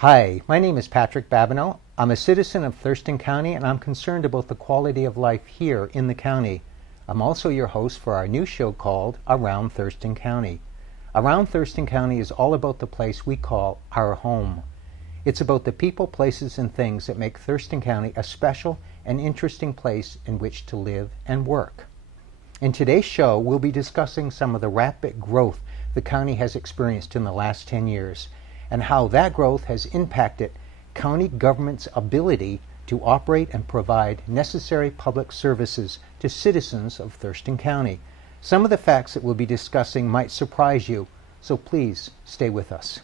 Hi, my name is Patrick Babineau. I'm a citizen of Thurston County and I'm concerned about the quality of life here in the county. I'm also your host for our new show called Around Thurston County. Around Thurston County is all about the place we call our home. It's about the people, places, and things that make Thurston County a special and interesting place in which to live and work. In today's show, we'll be discussing some of the rapid growth the county has experienced in the last 10 years and how that growth has impacted county government's ability to operate and provide necessary public services to citizens of Thurston County. Some of the facts that we'll be discussing might surprise you, so please stay with us.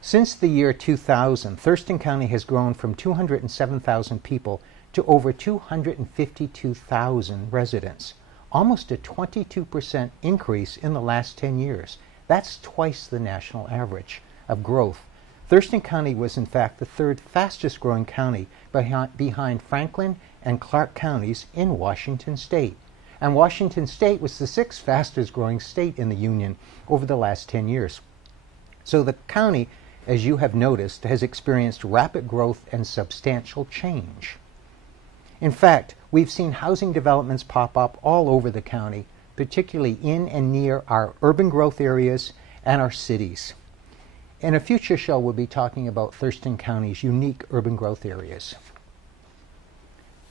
Since the year 2000, Thurston County has grown from 207,000 people to over 252,000 residents, almost a 22% increase in the last 10 years. That's twice the national average of growth. Thurston County was in fact the third fastest growing county behind Franklin and Clark counties in Washington State. And Washington State was the sixth fastest growing state in the Union over the last 10 years. So the county, as you have noticed, has experienced rapid growth and substantial change. In fact, we've seen housing developments pop up all over the county, particularly in and near our urban growth areas and our cities. In a future show, we'll be talking about Thurston County's unique urban growth areas.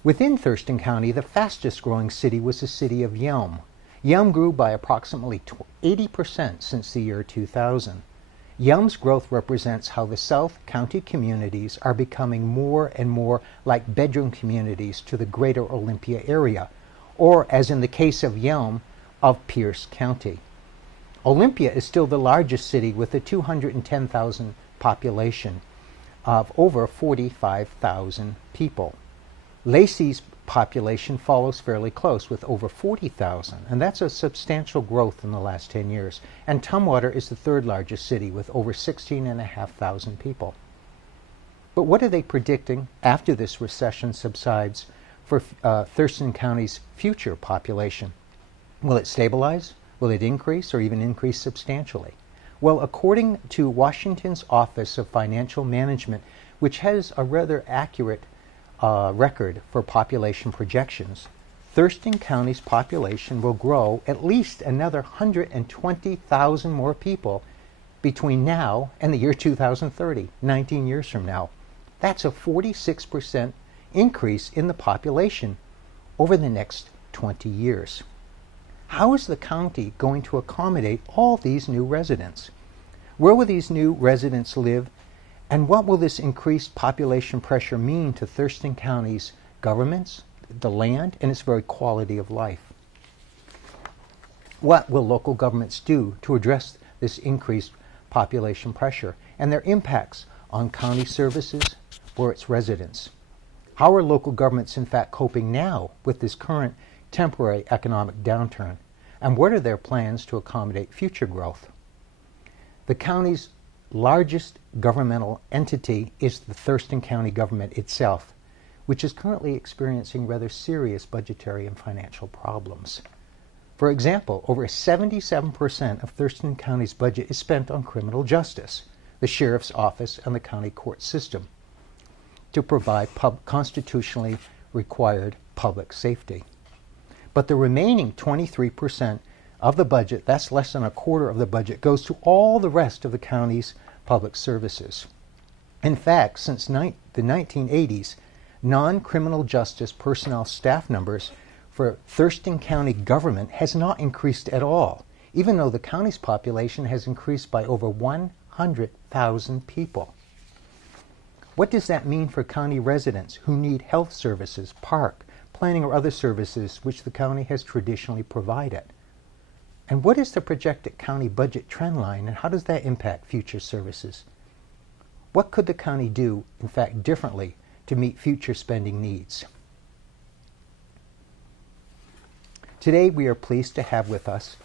Within Thurston County, the fastest growing city was the city of Yelm. Yelm grew by approximately 80% since the year 2000. Yelm's growth represents how the South County communities are becoming more and more like bedroom communities to the greater Olympia area, or as in the case of Yelm, of Pierce County. Olympia is still the largest city with a 210,000 population of over 45,000 people. Lacey's population follows fairly close with over 40,000, and that's a substantial growth in the last 10 years. And Tumwater is the third largest city with over 16,500 people. But what are they predicting after this recession subsides for Thurston County's future population? Will it stabilize? Will it increase or even increase substantially? Well, according to Washington's Office of Financial Management, which has a rather accurate record for population projections, Thurston County's population will grow at least another 120,000 more people between now and the year 2030, 19 years from now. That's a 46% increase in the population over the next 20 years. How is the county going to accommodate all these new residents? Where will these new residents live? And what will this increased population pressure mean to Thurston County's governments, the land, and its very quality of life? What will local governments do to address this increased population pressure and their impacts on county services for its residents? How are local governments in fact coping now with this current temporary economic downturn? And what are their plans to accommodate future growth? The county's largest governmental entity is the Thurston County government itself, which is currently experiencing rather serious budgetary and financial problems. For example, over 77% of Thurston County's budget is spent on criminal justice, the sheriff's office, and the county court system to provide constitutionally required public safety. But the remaining 23% of the budget, that's less than a quarter of the budget, goes to all the rest of the county's public services. In fact, since the 1980s, non-criminal justice personnel staff numbers for Thurston County government has not increased at all, even though the county's population has increased by over 100,000 people. What does that mean for county residents who need health services, park, planning, or other services which the county has traditionally provided? And what is the projected county budget trend line, and how does that impact future services? What could the county do, in fact, differently to meet future spending needs? Today we are pleased to have with us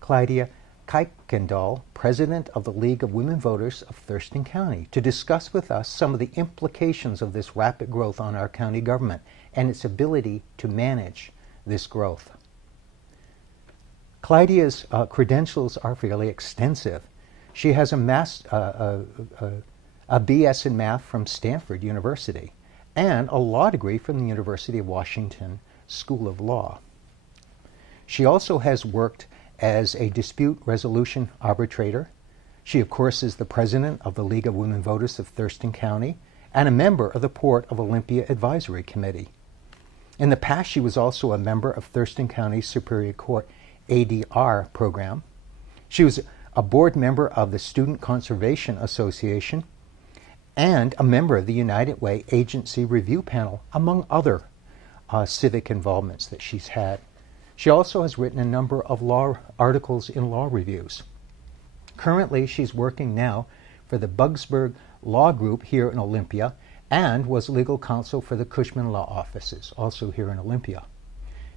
Claudia Kuykendall, President of the League of Women Voters of Thurston County, to discuss with us some of the implications of this rapid growth on our county government and its ability to manage this growth. Claudia's credentials are fairly extensive. She has a BS in math from Stanford University, and a law degree from the University of Washington School of Law. She also has worked as a dispute resolution arbitrator. She, of course, is the president of the League of Women Voters of Thurston County and a member of the Port of Olympia Advisory Committee. In the past, she was also a member of Thurston County Superior Court ADR program. She was a board member of the Student Conservation Association and a member of the United Way Agency Review Panel, among other civic involvements that she's had. She also has written a number of law articles in law reviews. Currently, she's working now for the Bugsburg Law Group here in Olympia and was legal counsel for the Cushman Law Offices, also here in Olympia.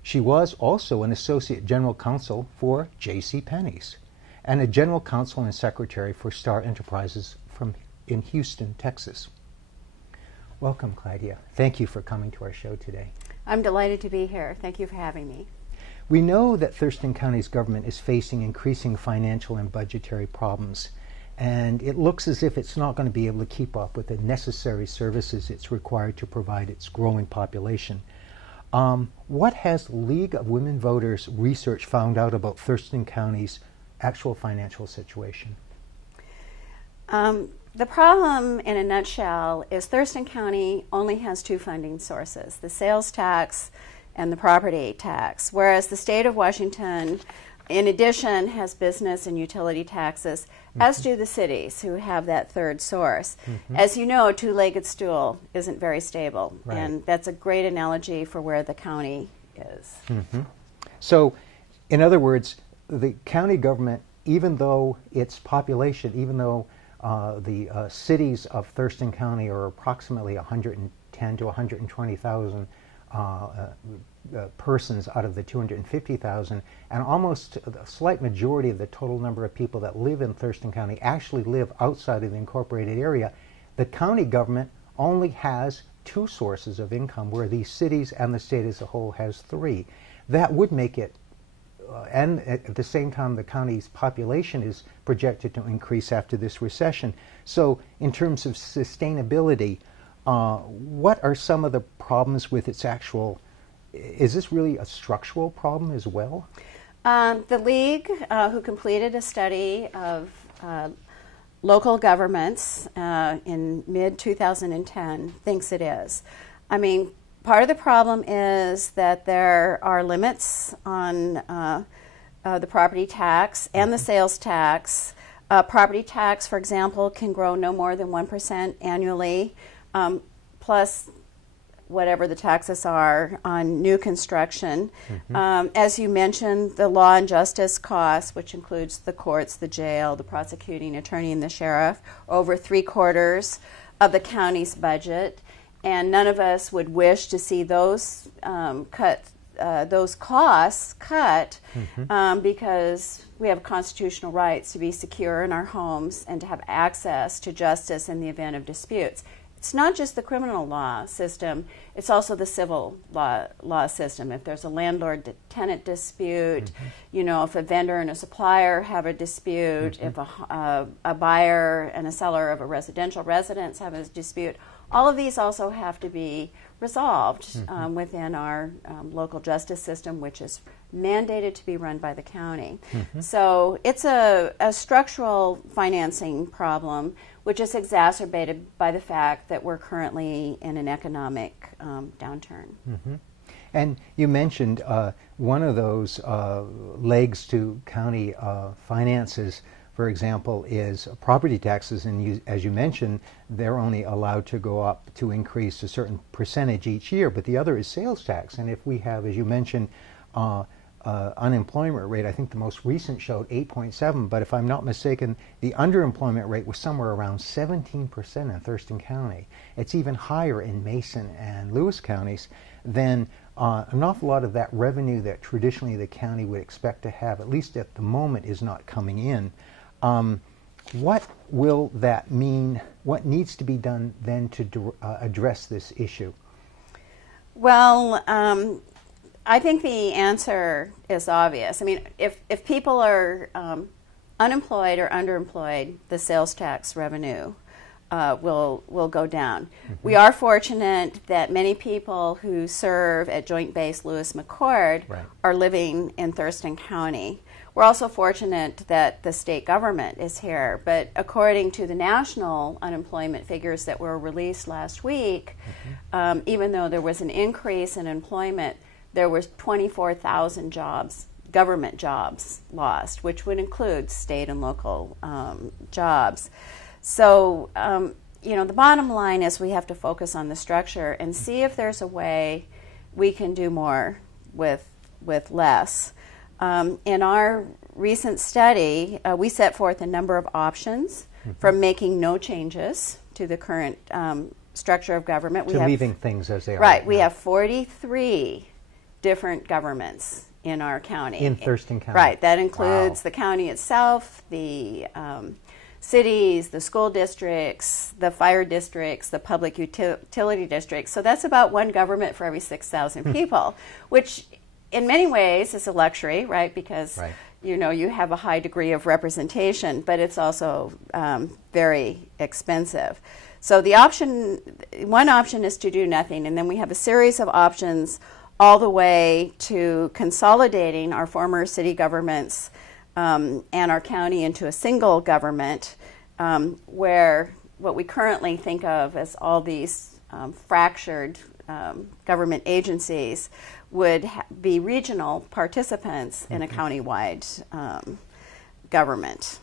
She was also an associate general counsel for J.C. Penney's and a general counsel and secretary for Star Enterprises in Houston, Texas. Welcome, Claudia. Thank you for coming to our show today. I'm delighted to be here. Thank you for having me. We know that Thurston County's government is facing increasing financial and budgetary problems, and it looks as if it's not going to be able to keep up with the necessary services it's required to provide its growing population. What has League of Women Voters research found out about Thurston County's actual financial situation? The problem, in a nutshell, is Thurston County only has two funding sources, the sales tax and the property tax, whereas the state of Washington, in addition, has business and utility taxes, as do the cities, who have that third source. As you know, a two-legged stool isn't very stable, and that's a great analogy for where the county is. So, in other words, the county government, even though its population, even though the cities of Thurston County are approximately 110 to 120,000 persons out of the 250,000, and almost a slight majority of the total number of people that live in Thurston County actually live outside of the incorporated area, the county government only has two sources of income, where these cities and the state as a whole has three. That would make it and at the same time, the county's population is projected to increase after this recession. So in terms of sustainability, what are some of the problems with its actual, is this really a structural problem as well? The League, who completed a study of local governments in mid-2010, thinks it is. I mean, part of the problem is that there are limits on the property tax and the sales tax. Property tax, for example, can grow no more than 1% annually, plus whatever the taxes are on new construction. As you mentioned, the law and justice costs, which includes the courts, the jail, the prosecuting attorney, and the sheriff, over 3/4 of the county's budget. And none of us would wish to see those those costs cut, because we have constitutional rights to be secure in our homes and to have access to justice in the event of disputes. It's not just the criminal law system, it's also the civil law system. If there's a landlord-tenant dispute, you know, if a vendor and a supplier have a dispute, if a buyer and a seller of a residential residence have a dispute, all of these also have to be resolved within our local justice system, which is mandated to be run by the county. So it's a structural financing problem, which is exacerbated by the fact that we're currently in an economic downturn. And you mentioned one of those legs to county finances, for example, is property taxes, and as you mentioned, they're only allowed to go up to increase a certain percentage each year, but the other is sales tax. And if we have, as you mentioned, unemployment rate, I think the most recent showed 8.7, but if I'm not mistaken, the underemployment rate was somewhere around 17% in Thurston County. It's even higher in Mason and Lewis counties. Then an awful lot of that revenue that traditionally the county would expect to have, at least at the moment, is not coming in. What will that mean? What needs to be done then to address this issue? Well, I think the answer is obvious. I mean, if people are unemployed or underemployed, the sales tax revenue will go down. We are fortunate that many people who serve at Joint Base Lewis McChord are living in Thurston County. We're also fortunate that the state government is here, but according to the national unemployment figures that were released last week, even though there was an increase in employment, there was 24,000 jobs, government jobs lost, which would include state and local jobs. So, the bottom line is we have to focus on the structure and see if there's a way we can do more with less. In our recent study, we set forth a number of options from making no changes to the current structure of government. Leaving things as they are. Right. We have 43 different governments in our county. In Thurston County. Right. That includes the county itself, the cities, the school districts, the fire districts, the public utility districts. So that's about one government for every 6,000 people, which in many ways is a luxury, right? Because you have a high degree of representation, but it's also very expensive. So one option is to do nothing, and then we have a series of options all the way to consolidating our former city governments and our county into a single government, where what we currently think of as all these fractured government agencies would be regional participants in a countywide government.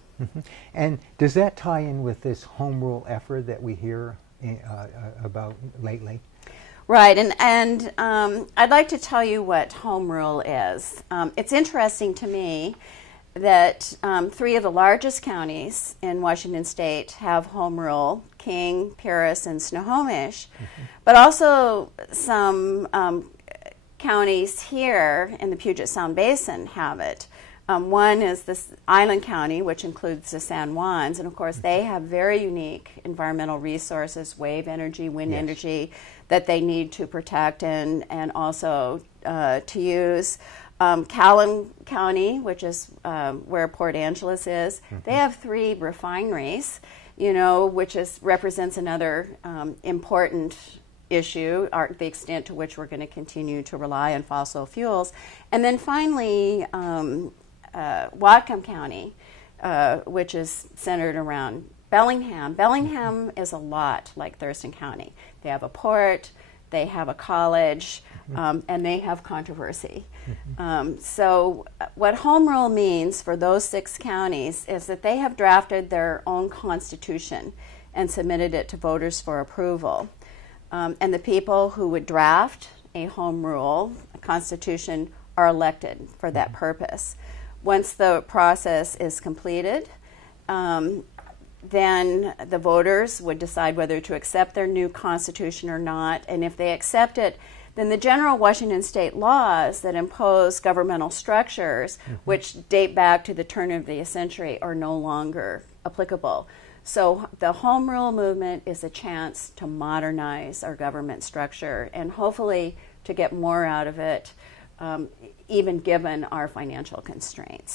And does that tie in with this home rule effort that we hear about lately? Right, and I'd like to tell you what home rule is. It's interesting to me that 3 of the largest counties in Washington State have home rule: King, Paris, and Snohomish. But also some counties here in the Puget Sound Basin have it. One is this Island County, which includes the San Juans, and of course they have very unique environmental resources, wave energy, wind energy, that they need to protect and also to use. Callan County, which is where Port Angeles is, they have 3 refineries, which represents another important issue, the extent to which we're going to continue to rely on fossil fuels. And then finally, Whatcom County, which is centered around Bellingham. Bellingham is a lot like Thurston County. They have a port, they have a college, and they have controversy. So what home rule means for those 6 counties is that they have drafted their own constitution and submitted it to voters for approval. And the people who would draft a home rule, a constitution, are elected for that purpose. Once the process is completed, then the voters would decide whether to accept their new constitution or not. And if they accept it, then the general Washington state laws that impose governmental structures, which date back to the turn of the century, are no longer applicable. So the home rule movement is a chance to modernize our government structure and hopefully to get more out of it, even given our financial constraints.